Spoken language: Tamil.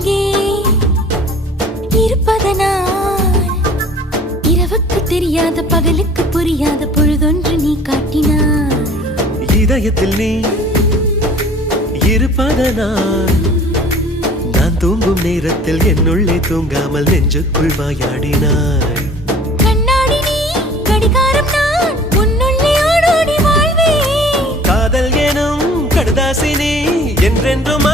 அருகே இருப்பதனால் இரவுக்கு தெரியாத பகலுக்கு புரியாத பொழுதொன்று நீ காட்டினாய். இதயத்தில் நீ இருப்பதனால் நான் தூங்கும் நேரத்தில் என்னுள்ளே தூங்காமல் நெஞ்சுக்குள் வாயாடினாய். கண்ணாடி நீ கடிகாரம் நான் உன்னுள்ளே ஓடோடி வாழ்வே. காதல் எனும் கடுதாசி நீ என்றென்றும்